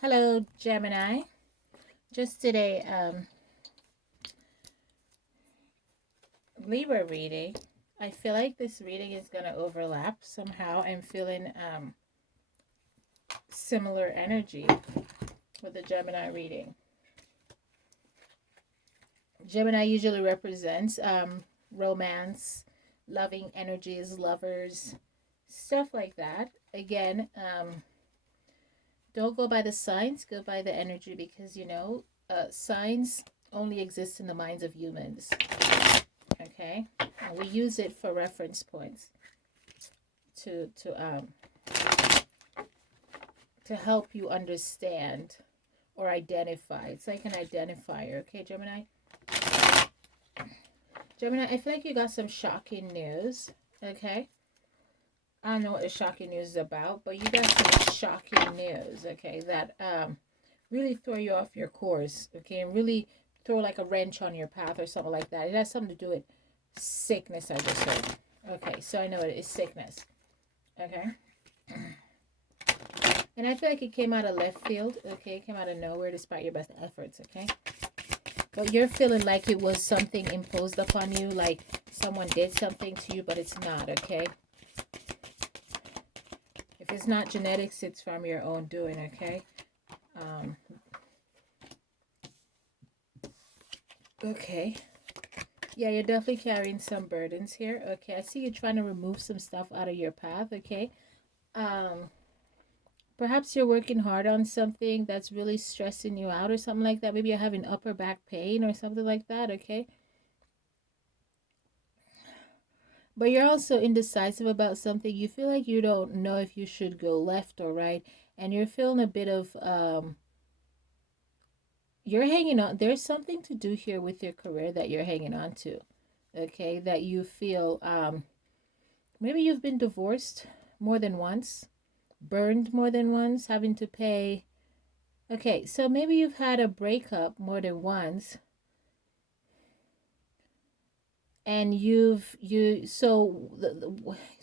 Hello, Gemini. Just today, Libra reading. I feel like this reading is going to overlap somehow. I'm feeling similar energy with the Gemini reading. Gemini usually represents romance, loving energies, lovers, stuff like that. Again, don't go by the signs, go by the energy because, signs only exist in the minds of humans. Okay, and we use it for reference points to help you understand or identify. It's like an identifier. Okay, Gemini. Gemini, I feel like you got some shocking news. Okay, I don't know what the shocking news is about, but you got some shocking news. Okay, that really throw you off your course. Okay, and really throw like a wrench on your path or something like that. It has something to do with sickness, I just heard. Okay, so I know it is sickness. Okay. And I feel like it came out of left field. Okay, it came out of nowhere despite your best efforts. Okay. But you're feeling like it was something imposed upon you, like someone did something to you, but it's not. Okay. If it's not genetics, it's from your own doing. Okay. Okay. Yeah, you're definitely carrying some burdens here. Okay, I see you trying to remove some stuff out of your path. Okay. Perhaps you're working hard on something that's really stressing you out or something like that. Maybe you're having upper back pain or something like that. Okay. But you're also indecisive about something. You feel like you don't know if you should go left or right. And you're feeling a bit of, you're hanging on. There's something to do here with your career that you're hanging on to. Okay. That you feel, maybe you've been divorced more than once, burned more than once, having to pay. Okay, so maybe you've had a breakup more than once, and so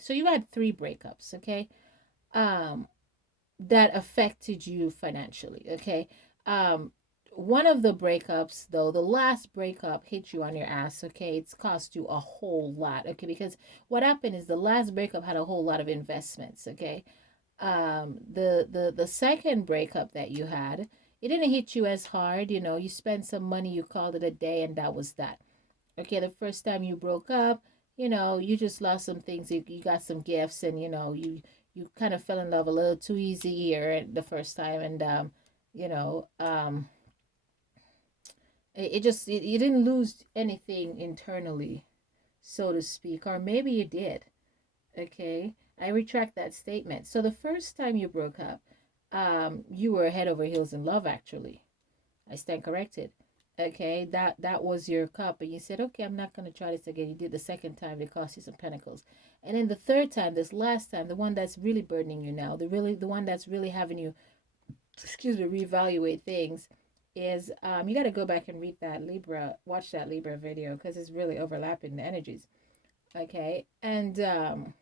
you had three breakups, okay, um, that affected you financially, okay. Um, One of the breakups, though, the last breakup hit you on your ass, okay. It's cost you a whole lot, okay, because what happened is the last breakup had a whole lot of investments, okay. The second breakup that you had, it didn't hit you as hard. You spent some money, you called it a day, and that was that. Okay, the first time you broke up, you just lost some things. You got some gifts, and you kind of fell in love a little too easy here the first time, and you know you didn't lose anything internally, so to speak, or maybe you did. Okay, I retract that statement. So the first time you broke up, you were head over heels in love. Actually, I stand corrected. Okay, that was your cup, and you said, okay, I'm not gonna try this again. You did the second time; it cost you some pentacles, and then the third time, this last time, the one that's really burdening you now, the one that's really having you, excuse me, reevaluate things, is you got to go back and read that Libra, watch that Libra video because it's really overlapping the energies. Okay, and the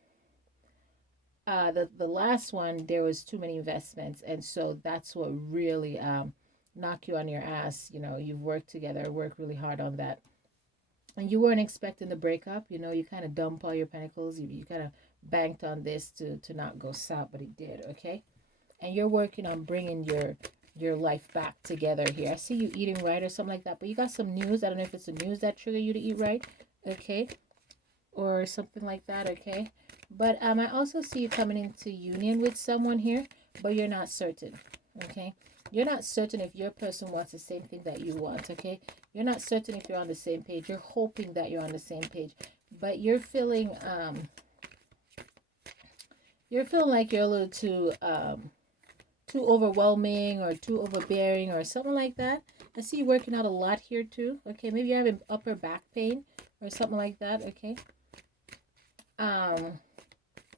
last one, there was too many investments, and so that's what really knock you on your ass. You've worked together, worked really hard on that, and you weren't expecting the breakup. You kind of dump all your pentacles. You kind of banked on this to not go south, but it did. Okay, and you're working on bringing your life back together here. I see you eating right or something like that, but you got some news. I don't know if it's the news that triggered you to eat right. Okay, or something like that. Okay, but I also see you coming into union with someone here, but you're not certain. Okay, you're not certain if your person wants the same thing that you want. Okay, you're not certain if you're on the same page. You're hoping that you're on the same page, but you're feeling like you're a little too overwhelming or too overbearing or something like that. I see you working out a lot here too. Okay, maybe you're having upper back pain or something like that. Okay, um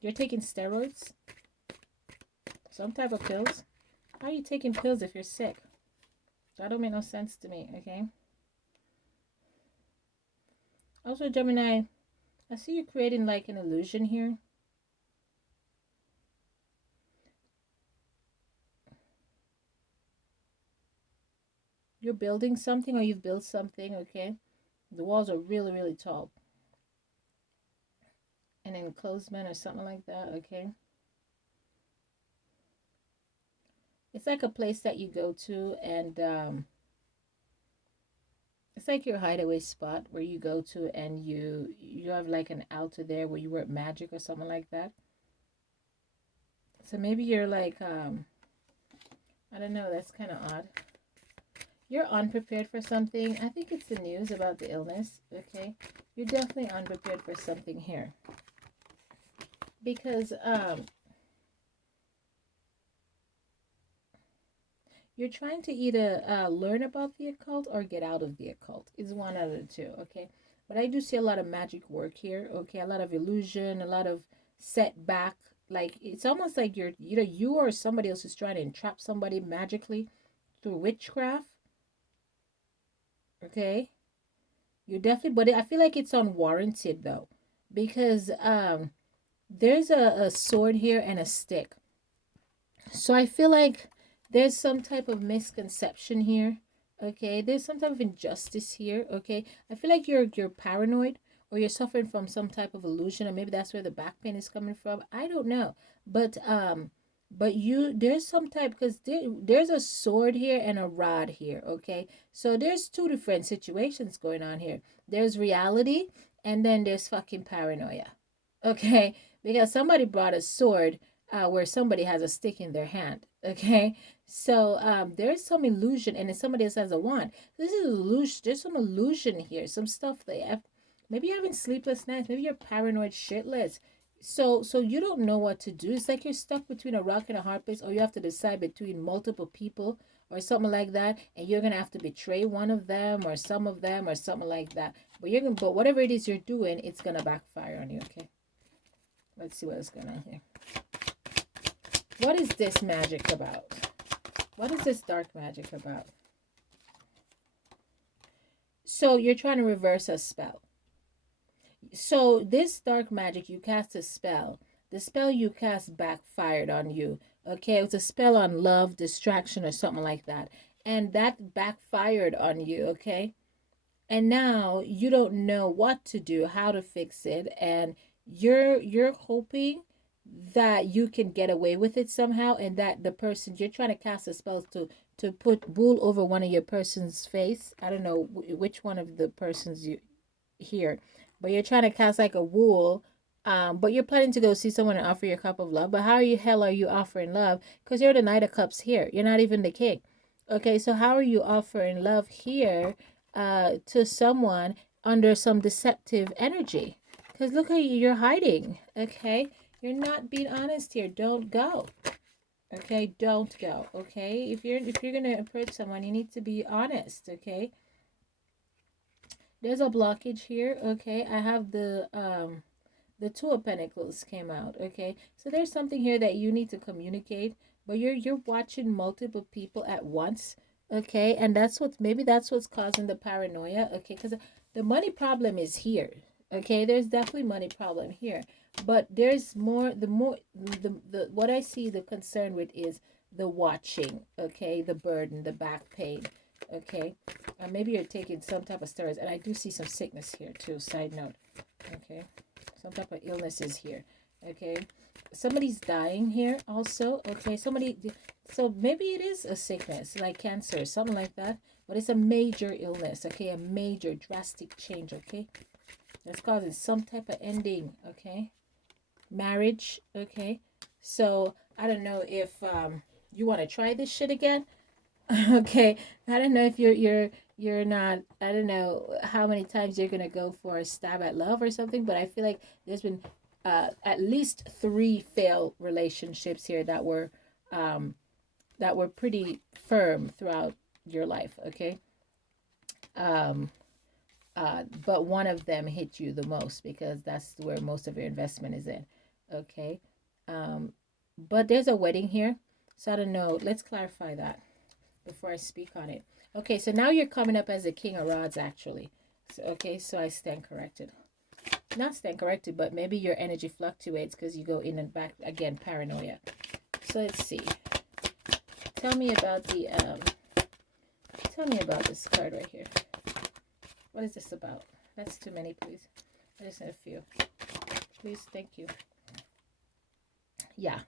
you're taking steroids, some type of pills. How are you taking pills if you're sick? That don't make no sense to me. Okay, also, Gemini, I see you creating like an illusion here. you're building something or you've built something, okay? The walls are really, really tall. An enclosement or something like that, okay? It's like a place that you go to, and it's like your hideaway spot where you go to, and you have like an altar there where you work magic or something like that. So maybe you're like I don't know, that's kind of odd. You're unprepared for something. I think it's the news about the illness, okay? You're definitely unprepared for something here. Because you're trying to either learn about the occult or get out of the occult. It's one out of the two, okay? But I do see a lot of magic work here, okay? A lot of illusion, a lot of setback. Like, it's almost like you or somebody else is trying to entrap somebody magically through witchcraft, okay? You definitely, but I feel like it's unwarranted though, because there's a sword here and a stick. So I feel like there's some type of misconception here. Okay, there's some type of injustice here. Okay, I feel like you're paranoid or you're suffering from some type of illusion, or maybe that's where the back pain is coming from. I don't know, but you there's some type because there's a sword here and a rod here. Okay, so there's two different situations going on here. There's reality, and then there's fucking paranoia. Okay, because somebody brought a sword where somebody has a stick in their hand. Okay, so there's some illusion, and then somebody else has a wand. This is illusion. There's some illusion here. Some stuff that maybe you're having sleepless nights. Maybe you're paranoid shitless. So you don't know what to do. It's like you're stuck between a rock and a hard place, or you have to decide between multiple people or something like that, and you're gonna have to betray one of them or some of them or something like that. But whatever it is you're doing, it's gonna backfire on you. Okay. Let's see what is going on here. What is this magic about? What is this dark magic about? So you're trying to reverse a spell. So this dark magic, you cast a spell. The spell you cast backfired on you. Okay, it was a spell on love, distraction, or something like that. And that backfired on you, okay? And now you don't know what to do, how to fix it, and you're hoping that you can get away with it somehow, and that the person you're trying to cast a spell to put wool over one of your person's face. I don't know which one of the persons you here, but you're trying to cast like a wool. But you're planning to go see someone and offer your cup of love. But how the hell are you offering love? Because you're the Knight of Cups here. You're not even the king. Okay, so how are you offering love here to someone under some deceptive energy? Because look how you're hiding. Okay, you're not being honest here. Don't go. Okay, don't go. Okay, if you're gonna approach someone, you need to be honest. Okay, there's a blockage here. Okay, I have the Two of Pentacles came out. Okay, so there's something here that you need to communicate, but you're watching multiple people at once. Okay, and maybe that's what's causing the paranoia. Okay, because the money problem is here. Okay, there's definitely money problem here, but there's more. The what I see the concern with is the watching. Okay, the burden, the back pain. Okay, maybe you're taking some type of steroids, and I do see some sickness here too. Side note. Okay, some type of illness is here. Okay, somebody's dying here also. Okay, so maybe it is a sickness like cancer, something like that, but it's a major illness. Okay, a major drastic change. Okay, that's causing some type of ending. Okay, marriage. Okay, so I don't know if you want to try this shit again. Okay, I don't know if you're not, I don't know how many times you're gonna go for a stab at love or something, but I feel like there's been at least 3 failed relationships here that were pretty firm throughout your life. Okay, but one of them hit you the most because that's where most of your investment is in. Okay, but there's a wedding here, so I don't know. Let's clarify that before I speak on it. Okay, so now you're coming up as a King of Rods, actually. So, okay, so I stand corrected. Not stand corrected, but maybe your energy fluctuates because you go in and back again, paranoia. So let's see. Tell me about the Tell me about this card right here. What is this about? That's too many, please. I just need a few. Please, thank you. Yeah.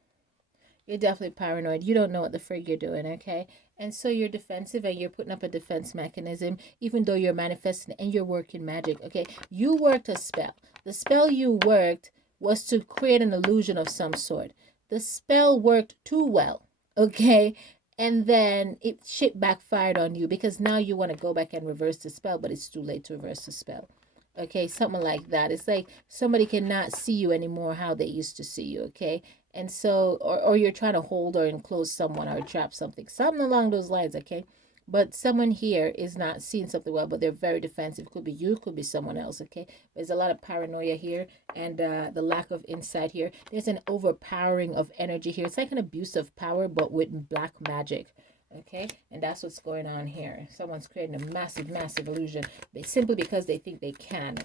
You're definitely paranoid. You don't know what the frig you're doing, okay? And so you're defensive and you're putting up a defense mechanism, even though you're manifesting and you're working magic, okay? You worked a spell. The spell you worked was to create an illusion of some sort. The spell worked too well, okay? And then shit backfired on you because now you want to go back and reverse the spell, but it's too late to reverse the spell. Okay, something like that. It's like somebody cannot see you anymore how they used to see you, okay? And so, or you're trying to hold or enclose someone or trap something along those lines, okay? But someone here is not seeing something well, but they're very defensive. Could be you, could be someone else, okay? There's a lot of paranoia here and the lack of insight here. There's an overpowering of energy here. It's like an abuse of power, but with black magic, okay? And that's what's going on here. Someone's creating a massive, massive illusion simply because they think they can,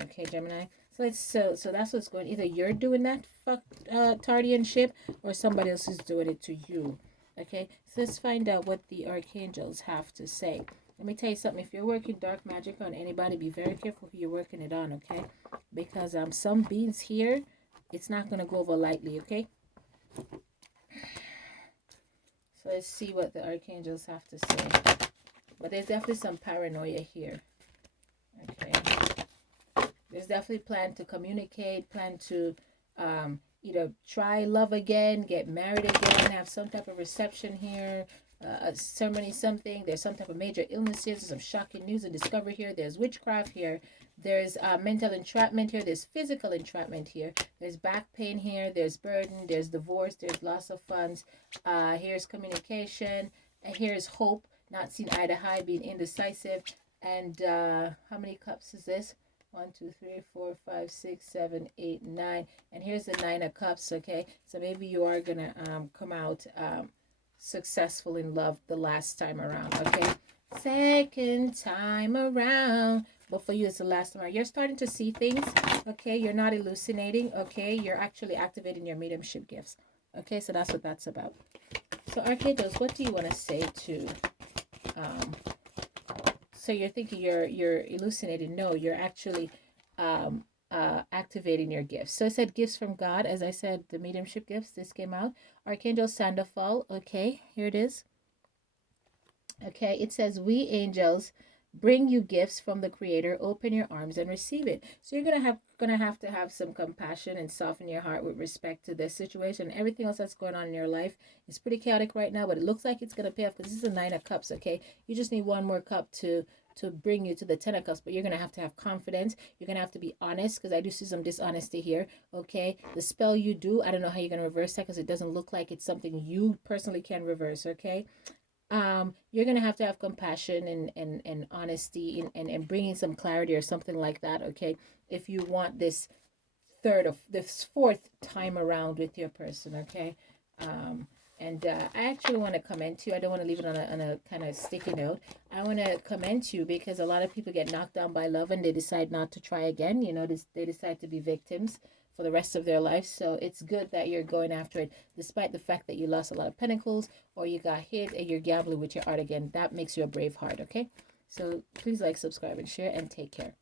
okay, Gemini? So that's what's going. Either you're doing that Tardian ship, or somebody else is doing it to you. Okay, so let's find out what the archangels have to say. Let me tell you something. If you're working dark magic on anybody, be very careful who you're working it on. Okay, because some beings here, it's not gonna go over lightly. Okay. So let's see what the archangels have to say. But there's definitely some paranoia here. Okay. There's definitely plan to communicate, plan to either try love again, get married again, have some type of reception here, a ceremony, something. There's some type of major illnesses. There's some shocking news and discovery here. There's witchcraft here. There's mental entrapment here. There's physical entrapment here. There's back pain here. There's burden. There's divorce. There's loss of funds. Here's communication. And here's hope. Not seeing eye to eye, being indecisive. And how many cups is this? 1, 2, 3, 4, 5, 6, 7, 8, 9. And here's the 9 of cups, okay? So maybe you are going to come out successful in love the last time around, okay? Second time around. But for you, it's the last time around. You're starting to see things, okay? You're not hallucinating, okay? You're actually activating your mediumship gifts, okay? So that's what that's about. So archangels, what do you want to say to... So you're thinking you're hallucinating. No, you're actually activating your gifts. So I said gifts from God. As I said, the mediumship gifts. This came out. Archangel Sandoval. Okay, here it is. Okay, it says, we angels bring you gifts from the Creator. Open your arms and receive it. So you're gonna have to have some compassion and soften your heart with respect to this situation. Everything else that's going on in your life is pretty chaotic right now, but it looks like it's gonna pay off because this is a 9 of cups. Okay, you just need one more cup to bring you to the 10 of cups, but you're gonna have to have confidence. You're gonna have to be honest, because I do see some dishonesty here. Okay, the spell you do, I don't know how you're gonna reverse that because it doesn't look like it's something you personally can reverse. Okay. You're going to have compassion and honesty and bringing some clarity or something like that, okay? If you want this fourth time around with your person, okay? I actually want to commend you. I don't want to leave it on a kind of sticky note. I want to commend you because a lot of people get knocked down by love and they decide not to try again. You know, they decide to be victims for the rest of their life. So it's good that you're going after it, despite the fact that you lost a lot of pentacles or you got hit and you're gambling with your art again. That makes you a brave heart, okay? So please like, subscribe, and share, and take care.